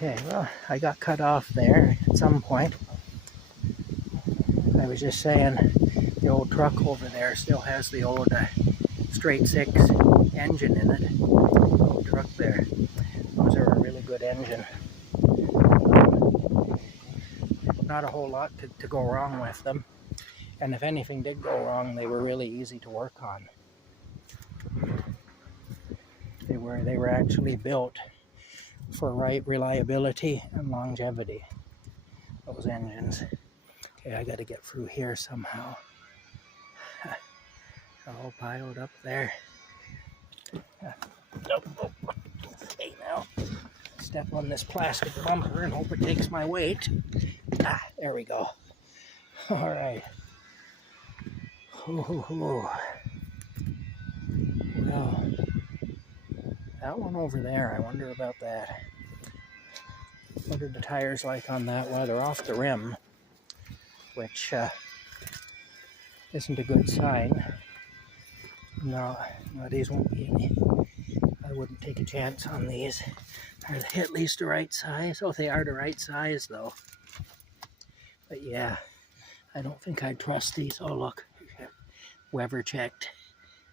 Okay, well, I got cut off there at some point. I was just saying the old truck over there still has the old straight six engine in it. The old truck there. Those are a really good engine. Not a whole lot to go wrong with them. And if anything did go wrong, they were really easy to work on. They were actually built for right reliability and longevity. Those engines. Okay, I got to get through here somehow. All piled up there. Okay, now step on this plastic bumper and hope it takes my weight. There we go. All right. Well, that one over there, I wonder about that. What are the tires like on that? Well, they're off the rim, which isn't a good sign. No, these won't be any. I wouldn't take a chance on these. Are they at least the right size? Oh, they are the right size, though. But yeah, I don't think I'd trust these. Oh, look. Weather checked.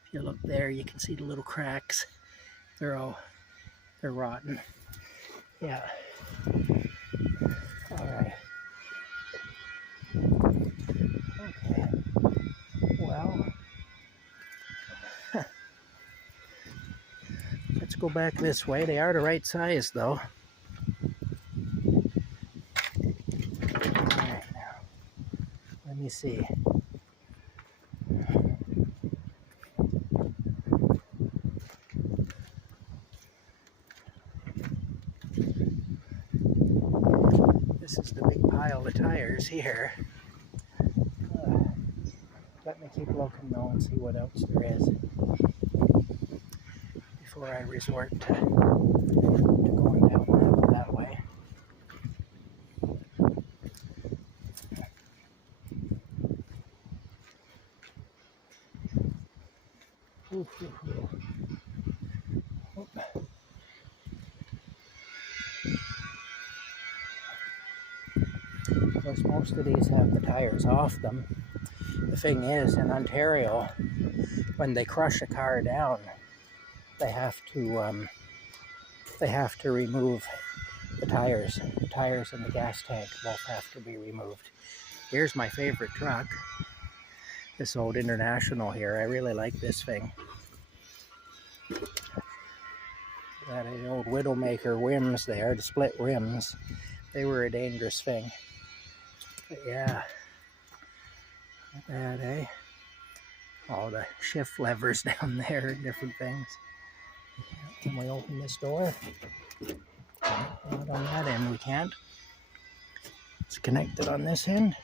If you look there, you can see the little cracks. They're rotten. Yeah. All right. Okay. Well, let's go back this way. They are the right size, though. All right, now, let me see. This is the big pile of tires here. Let me keep looking though and see what else there is before I resort to going down that way. Of course, most of these have the tires off them. The thing is, in Ontario, when they crush a car down, they have to remove the tires. The tires and the gas tank both have to be removed. Here's my favorite truck. This old International here. I really like this thing. Got an old Widowmaker rims there, the split rims. They were a dangerous thing. But yeah, not bad, eh? All the shift levers down there and different things. Can we open this door? Not on that end, we can't. It's connected on this end.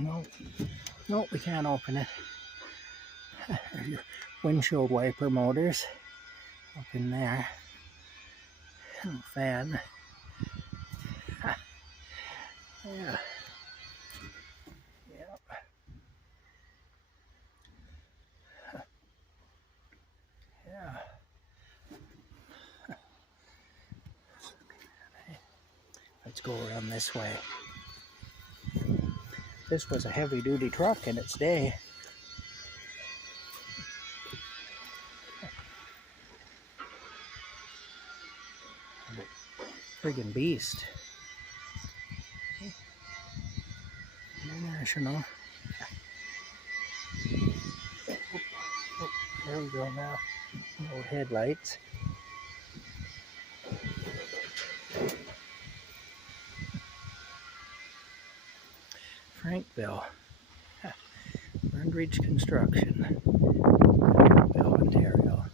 Nope, we can't open it. There's your windshield wiper motors up in there. And fan. Yeah. Yep. Yeah. Let's go around this way. This was a heavy-duty truck in its day. Friggin' beast. International. Oh, there we go now. Old headlights. Frankville. Burnridge Construction. Frankville, Ontario.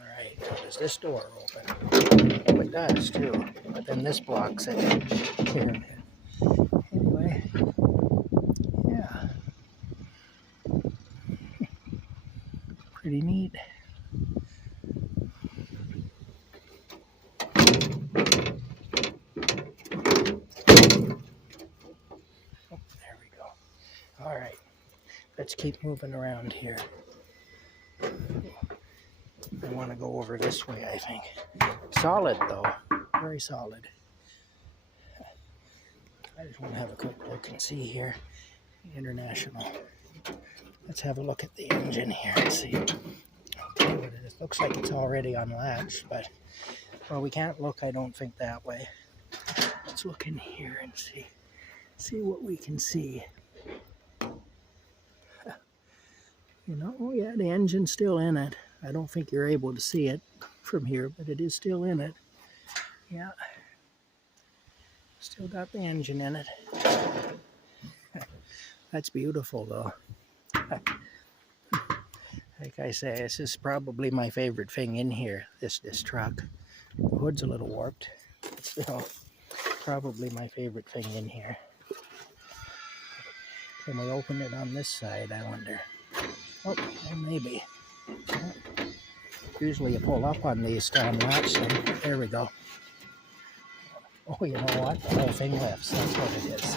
Alright, so does this door open? Oh, it does too. But then this blocks it. Here. Anyway. Yeah. Pretty neat. All right, let's keep moving around here. I I want to go over this way, I think. Solid though, very solid. I just want to have a quick look and see here. International. Let's have a look at the engine here and see. Okay, what it is. Looks like it's already unlatched, but well, we can't look, I don't think, that way. Let's look in here and see what we can see. You know, oh yeah, the engine's still in it. I don't think you're able to see it from here, but it is still in it. Yeah. Still got the engine in it. That's beautiful though. Like I say, this is probably my favorite thing in here, this truck. The hood's a little warped, but still probably my favorite thing in here. Can we open it on this side, I wonder? Oh, well, maybe. Usually you pull up on these to unlatch them. There we go. Oh, you know what? The whole thing lifts. That's what it is.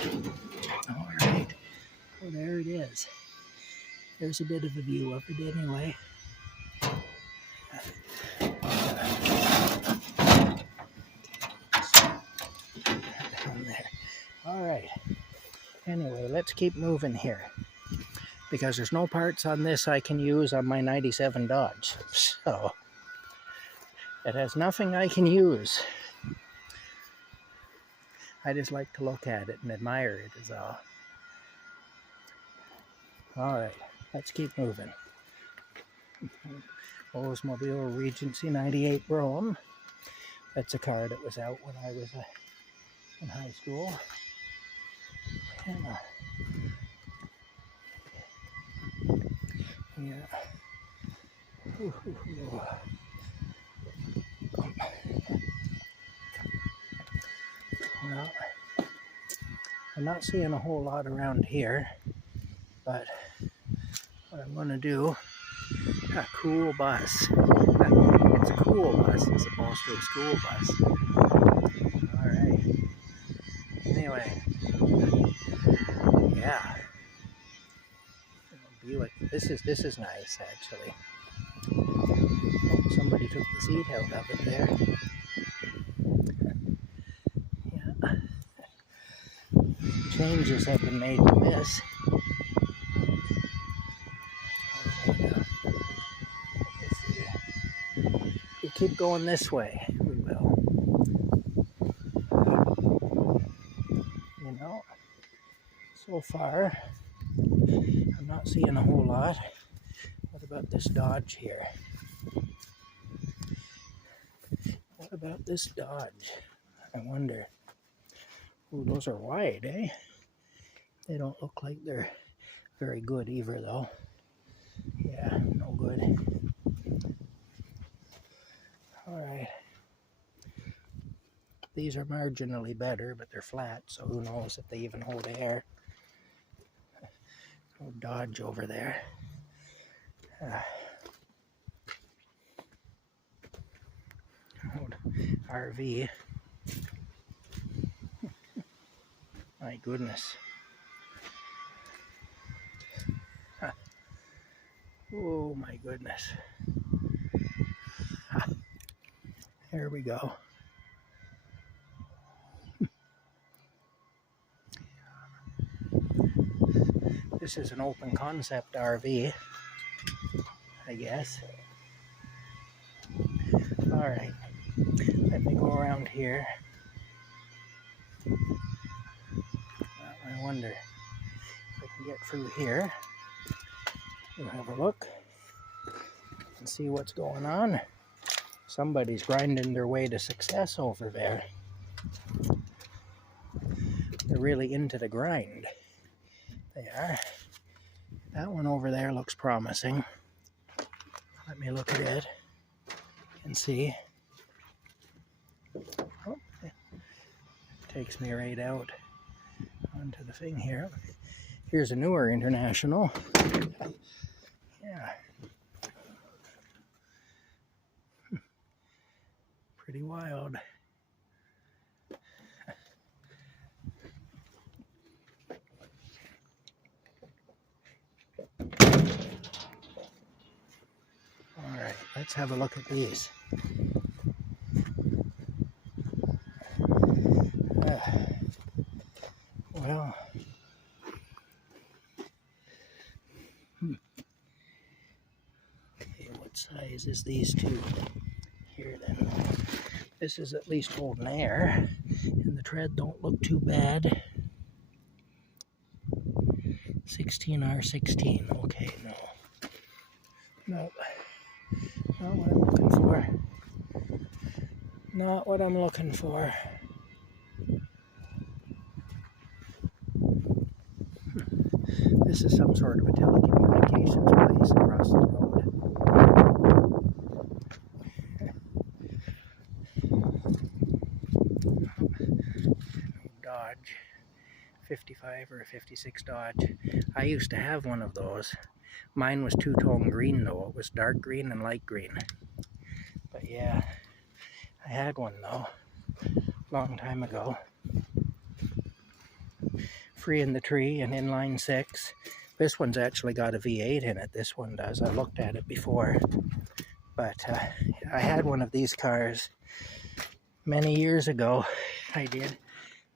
All right. Oh, there it is. There's a bit of a view of it anyway. Down there. All right. Anyway, let's keep moving here, because there's no parts on this I can use on my 97 Dodge. So it has nothing I can use. I just like to look at it and admire it is all. All right, let's keep moving. Oldsmobile Regency 98 Brougham. That's a car that was out when I was in high school. Yeah. Well, I'm not seeing a whole lot around here, but what I'm going to do, a cool bus. It's a cool bus as opposed to a school bus. All right. Anyway, yeah. Buick. This is nice actually. Oh, somebody took the seat out of it there. Yeah. Changes have been made to this. We keep going this way. We will. You know, so far I'm not seeing a whole lot. What about this Dodge here? What about this Dodge? I wonder. Ooh, those are wide, eh? They don't look like they're very good either, though. Yeah, no good. All right. These are marginally better, but they're flat, so who knows if they even hold air. No Dodge over there. RV. My goodness. Oh my goodness. There we go. This is an open concept RV, I guess. All right, let me go around here. I wonder if I can get through here. We'll have a look and see what's going on. Somebody's grinding their way to success over there. They're really into the grind. They are. That one over there looks promising. Let me look at it and see. Oh, it takes me right out onto the thing here. Here's a newer International. Yeah. Pretty wild. All right, let's have a look at these. Well, okay, what size is these two here then? This is at least holding air, and the tread don't look too bad. 16R16, okay, no. Nope. Not what I'm looking for. Not what I'm looking for. This is some sort of a telecommunications place across the road. Dodge. 55 or a 56 Dodge. I used to have one of those. Mine was two-tone green though. It was dark green and light green. But yeah, I had one though, long time ago. Free in the tree and inline 6. This one's actually got a V8 in it. This one does. I looked at it before. But I had one of these cars many years ago. I did.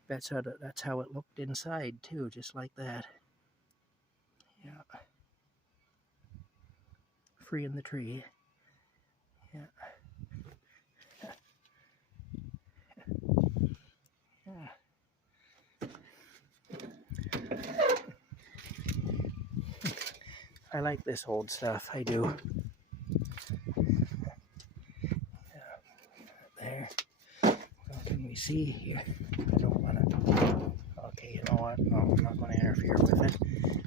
That's how it looked inside too, just like that. Yeah. Free in the tree. Yeah. Yeah. I like this old stuff, I do. Yeah. There. What can we see here? I don't want to. Okay, you know what? No, I'm not going to interfere with it.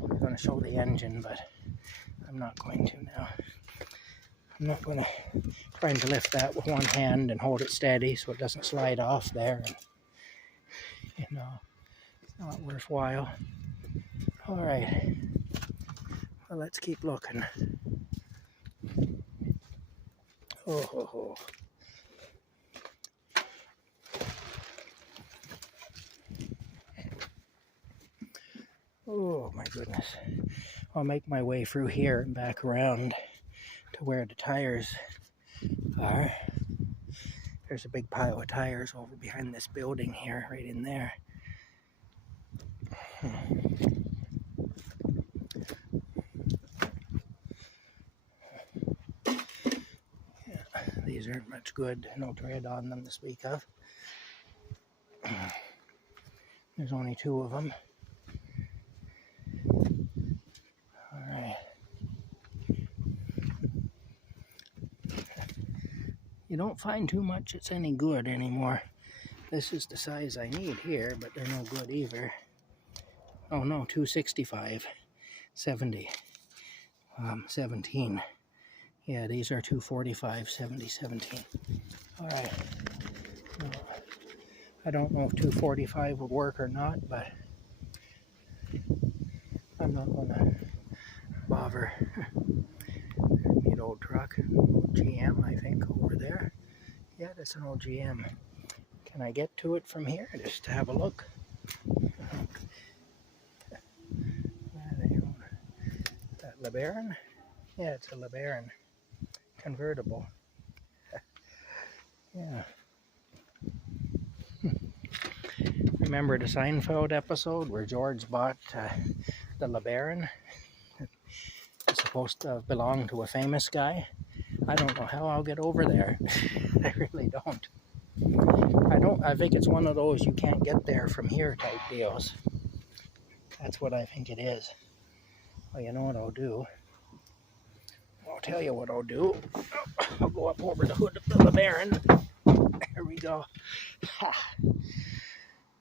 I'm going to show the engine, but I'm not going to now. I'm not going to trying to lift that with one hand and hold it steady so it doesn't slide off there. And, you know, it's not worthwhile. All right. Well, let's keep looking. Oh. Oh my goodness. I'll make my way through here and back around to where the tires are. There's a big pile of tires over behind this building here, right in there. Yeah, these aren't much good. No tread on them to speak of. There's only 2 of them. Alright. You don't find too much that's any good anymore. This is the size I need here, but they're no good either. Oh no, 265, 70, 17. Yeah, these are 245, 70, 17. Alright. I don't know if 245 would work or not, but I'm not going to bother. Neat old truck, old GM, I think, over there. Yeah, that's an old GM. Can I get to it from here just to have a look? That LeBaron? Yeah, it's a LeBaron convertible. Yeah. Remember the Seinfeld episode where George bought the LeBaron? It's supposed to belong to a famous guy. I don't know how I'll get over there. I really don't. I think it's one of those you can't get there from here type deals. That's what I think it is. Well, you know what I'll do? I'll tell you what I'll do. I'll go up over the hood of the LeBaron. There we go.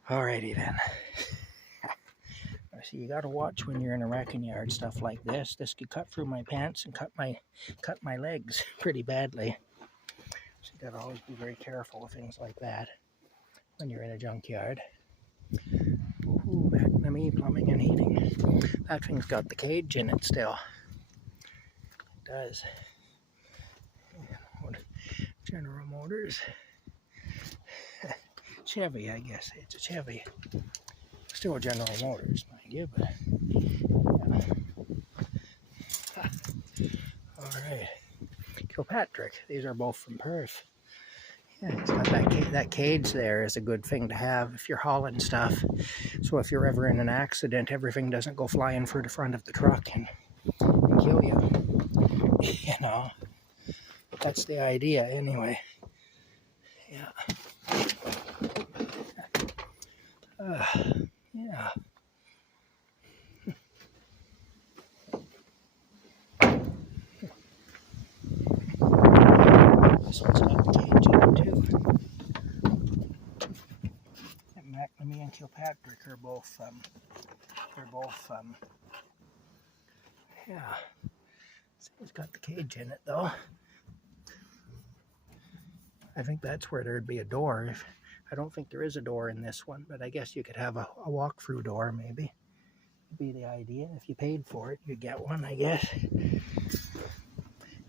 Alrighty then. See, you gotta watch when you're in a wrecking yard, stuff like this. This could cut through my pants and cut my legs pretty badly. So you gotta always be very careful with things like that when you're in a junkyard. Ooh, McNamee Plumbing and Heating. That thing's got the cage in it still. It does. General Motors. Chevy, I guess. It's a Chevy. Still General Motors, mind you, but yeah. Alright. Kilpatrick. These are both from Perth. Yeah, it's got that cage there is a good thing to have if you're hauling stuff. So if you're ever in an accident, everything doesn't go flying through the front of the truck and kill you. You know, that's the idea anyway. Yeah. Yeah. This one's got the cage in it too. And McNamee and Kilpatrick are both, yeah. It's got the cage in it though. I think that's where there'd be a door. I don't think there is a door in this one, but I guess you could have a walk-through door maybe. Would be the idea. If you paid for it, you'd get one, I guess.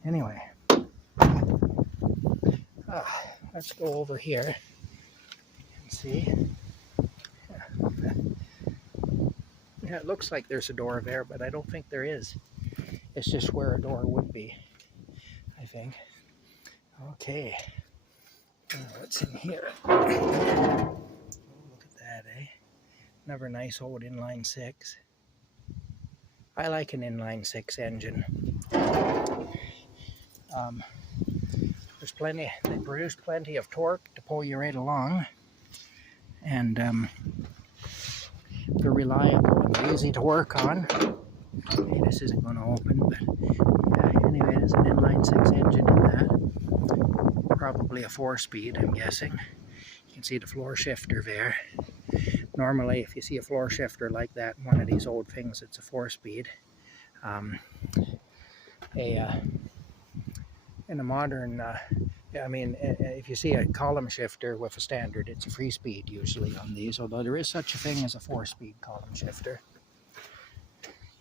Anyway. Let's go over here and see. Yeah, it looks like there's a door there, but I don't think there is. It's just where a door would be, I think. Okay. What's in here? Oh, look at that, eh? Another nice old inline six. I like an inline six engine. There's plenty. They produce plenty of torque to pull you right along, and they're reliable and easy to work on. Okay, this isn't going to open, but yeah, anyway, there's an inline six engine in that. Probably a 4-speed, I'm guessing. You can see the floor shifter there. Normally, if you see a floor shifter like that in one of these old things, it's a 4-speed. In a modern, if you see a column shifter with a standard, it's a 3-speed usually on these, although there is such a thing as a 4-speed column shifter.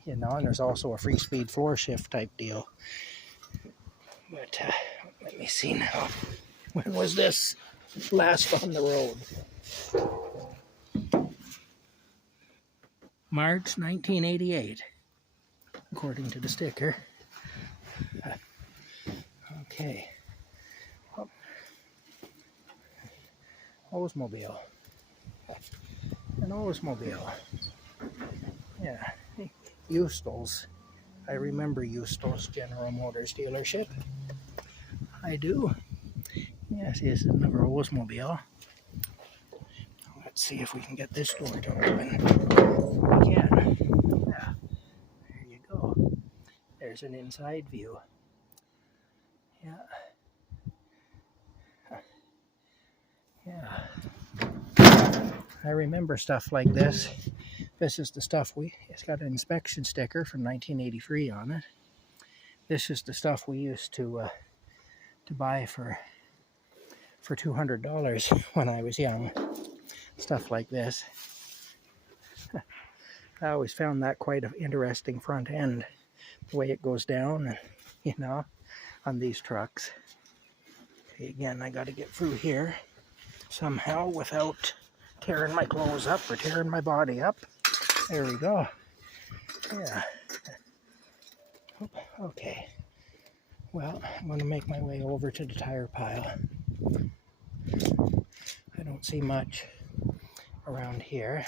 You know, and there's also a 3-speed floor shift type deal. But let me see now. When was this last on the road? March 1988, according to the sticker. Okay. Oh. Oldsmobile. An Oldsmobile. Yeah. Eustle's. I remember Eustle's General Motors dealership. I do. Yes, here's another Oldsmobile. Let's see if we can get this door to open. We can. Yeah. There you go. There's an inside view. Yeah. Yeah. I remember stuff like this. This is the stuff it's got an inspection sticker from 1983 on it. This is the stuff we used to buy for $200 when I was young. Stuff like this. I always found that quite an interesting front end, the way it goes down, you know, on these trucks. Okay, again, I got to get through here somehow without tearing my clothes up or tearing my body up. There we go. Yeah. Okay. Well, I'm going to make my way over to the tire pile. I don't see much around here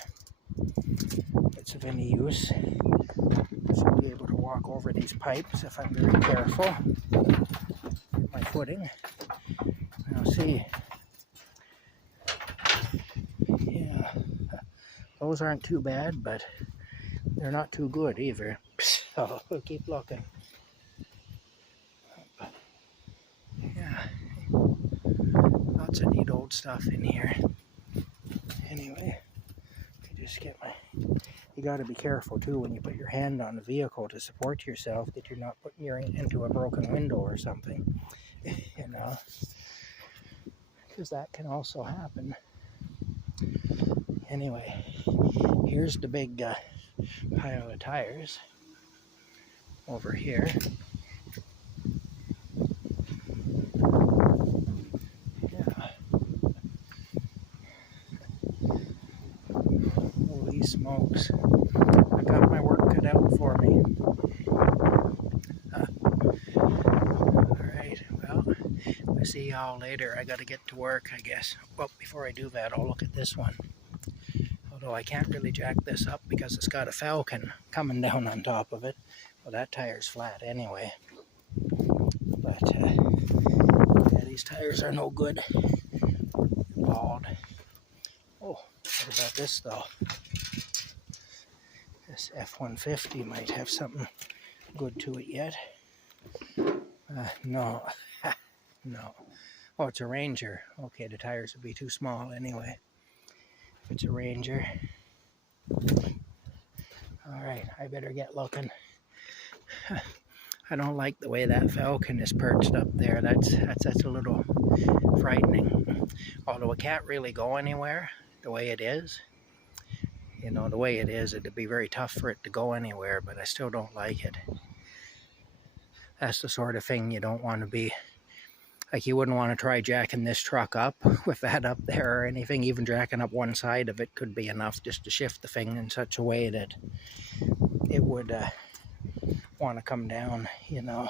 that's of any use. I should be able to walk over these pipes if I'm very careful. My footing. Now see. Yeah. Those aren't too bad, but they're not too good either. So we'll keep looking. Yeah. Lots of neat old stuff in here. Anyway, just get you got to be careful too when you put your hand on the vehicle to support yourself that you're not putting your hand into a broken window or something, you know, because that can also happen. Anyway, here's the big pile of tires over here. Holy smokes. I got my work cut out for me. Alright, see y'all later. I gotta get to work, I guess. Well, before I do that, I'll look at this one. Although I can't really jack this up because it's got a falcon coming down on top of it. Well, that tire's flat anyway. But yeah, these tires are no good. Bald. Oh, what about this though? This F-150 might have something good to it yet. No. No. Oh, it's a Ranger. Okay, the tires would be too small anyway. If it's a Ranger. Alright, I better get looking. I don't like the way that falcon is perched up there. That's a little frightening. Although it can't really go anywhere the way it is. You know, the way it is, it'd be very tough for it to go anywhere, but I still don't like it. That's the sort of thing you don't want to be. Like, you wouldn't want to try jacking this truck up with that up there or anything. Even jacking up one side of it could be enough just to shift the thing in such a way that it would want to come down, you know.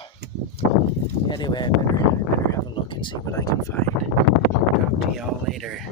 Anyway, I better have a look and see what I can find. Talk to y'all later.